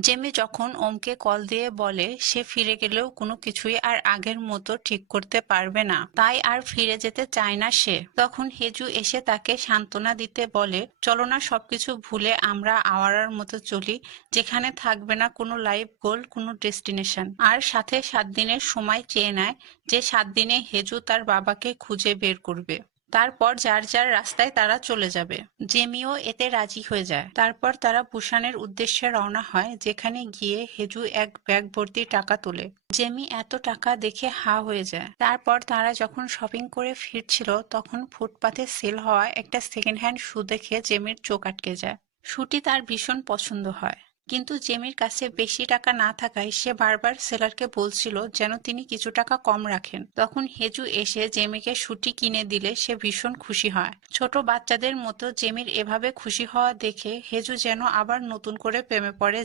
Jamie যখন ওমকে call দিয়ে বলে, সে ফিরে গেলেও কোনো কিছুই আর আগের মতো ঠিক করতে পারবে না। তাই আর ফিরে যেতে চায় না সে। তখন হেজু এসে তাকে সান্ত্বনা দিতে বলে, চলো না, সবকিছু ভুলে আমরা আওয়ারার মতো চলি, যেখানে থাকবে না কোনো লাইফ গোল, কোনো ডেস্টিনেশন। আর সাথে সাত দিনের সময় চেয়ে নেয়, যে সাত দিনে হেজু তার বাবাকে খুঁজে বের করবে। তারপর যার যার রাস্তায় তারা চলে যাবে। জেমিও এতে রাজি হয়ে যায়। তারপর তারা বুসানের উদ্দেশ্যে রওনা হয়, যেখানে গিয়ে হেজু এক ব্যাগ ভর্তি টাকা তোলে। জেমি এত টাকা দেখে হা হয়ে যায়। তারপর তারা যখন শপিং করে ফিরছিল, তখন ফুটপাথে সেল হওয়া একটা সেকেন্ড হ্যান্ড শু দেখে জেমির চোখ আটকে যায়। শুটি তার ভীষণ পছন্দ হয়। কিন্তু জেমির কাছে বেশি টাকা না থাকায় সে বারবার সেলারকে বলছিল যেন তিনি কিছু টাকা কম রাখেন। তখন হেজু এসে জেমিকে সুটি কিনে দিলে সে ভীষণ খুশি হয়। ছোট বাচ্চাদের মতো জেমির এভাবে খুশি হওয়া দেখে হেজু যেন আবার নতুন করে প্রেমে পড়ে